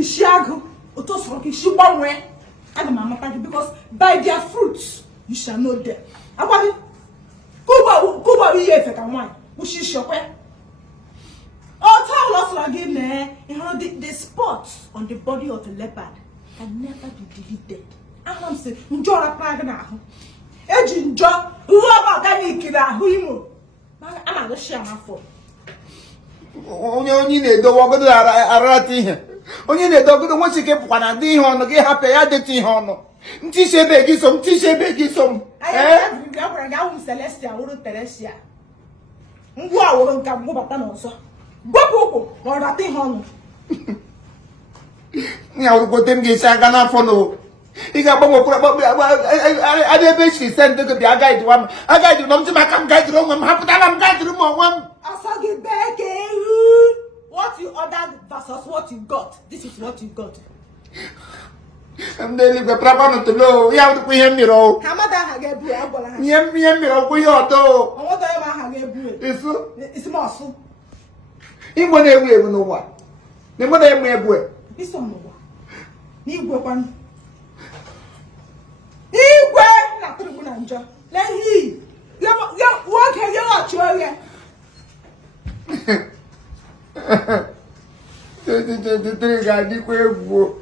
Kishiago, Otosroki, Shibanwe, and Mamma, because by their fruits you shall know them. Abadi, Kuba, we have a wine, which is your way. Oh, tell us again, the spots on the body of a leopard can never be deleted. I'm saying, enjoy a plan now. Enjoy, whoever can make it a Imo. I'm not share my phone. Onye na-edo wogodo arati ihe. Onye na-edo godo nwochi ke pụkwa na dị ihe ọnụ gị hapụ ya deti ihe ọnụ. Ntishebe gị som, ntishebe gị som. Celestia wuru Teresia. Ngwa awuru nka mgbe bata n'ọzọ. Gbapụ ma ọ rata ihe ọnụ. Ya urugote m ga-esi aga n'afọ no. Ị ga-agbanwe adị ebe chi send go bịa guide wa m. Agaghị nọ m ji maka m guide onwe m hapụtala m guide m onwe m. What you ordered versus what you got. This is what you got. I'm daily the proper to know. You have to hear me. Hamada Hagebu, Yem, we are though. What I Hagebu? It's muscle. In one way, we know what. Then what I may have. It's on the one. One. Igwe na Kurunanja. Let he. What can you watch? 2023 ga-adịkwa egwu.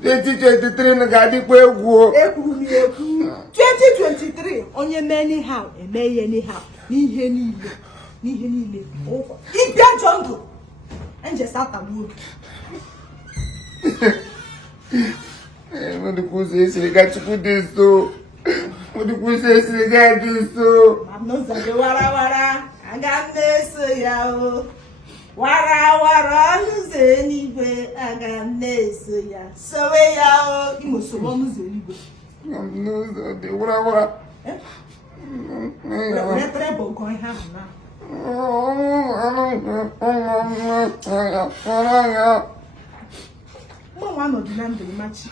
2023 ga-adịkwa egwu. 2023 onye mee anyhow eme ihe anyhow n'ihe niile. Ịbịa jungle nje satagbuo. Mo di kwụsị esi ga chukwu dị so. Mo di kwụsị esi ga dị so. Mamno zade wara aga na-eso ya o. Wara nuze n'igwe aga na-eso ya. Sowe ya o. Imo sowo nuze n'igwe. Mamno zade wara. Letre bo nko ihe ahụ na. Mwa no di na ndụ machi.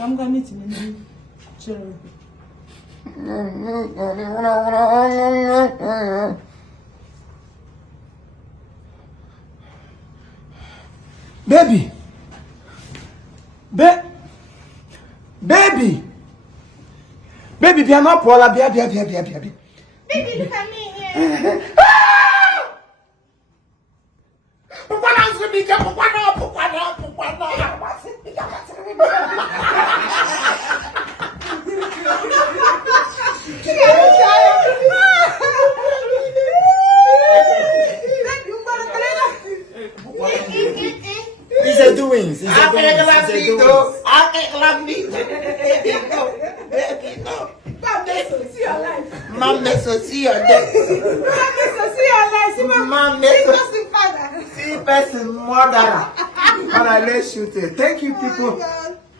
I'm going to meet him in the chair. Baby, be not Paula, be. Baby, look at me here. It's a doings. See your life. Mom, let's see your day. Mom, let's see person mother. And I let shoot it. Thank you, people.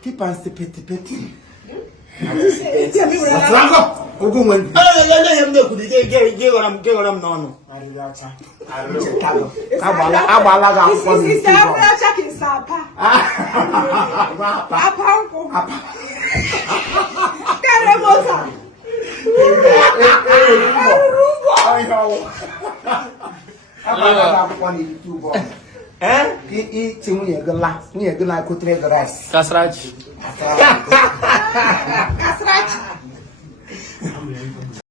Keep on petty. Kasraj.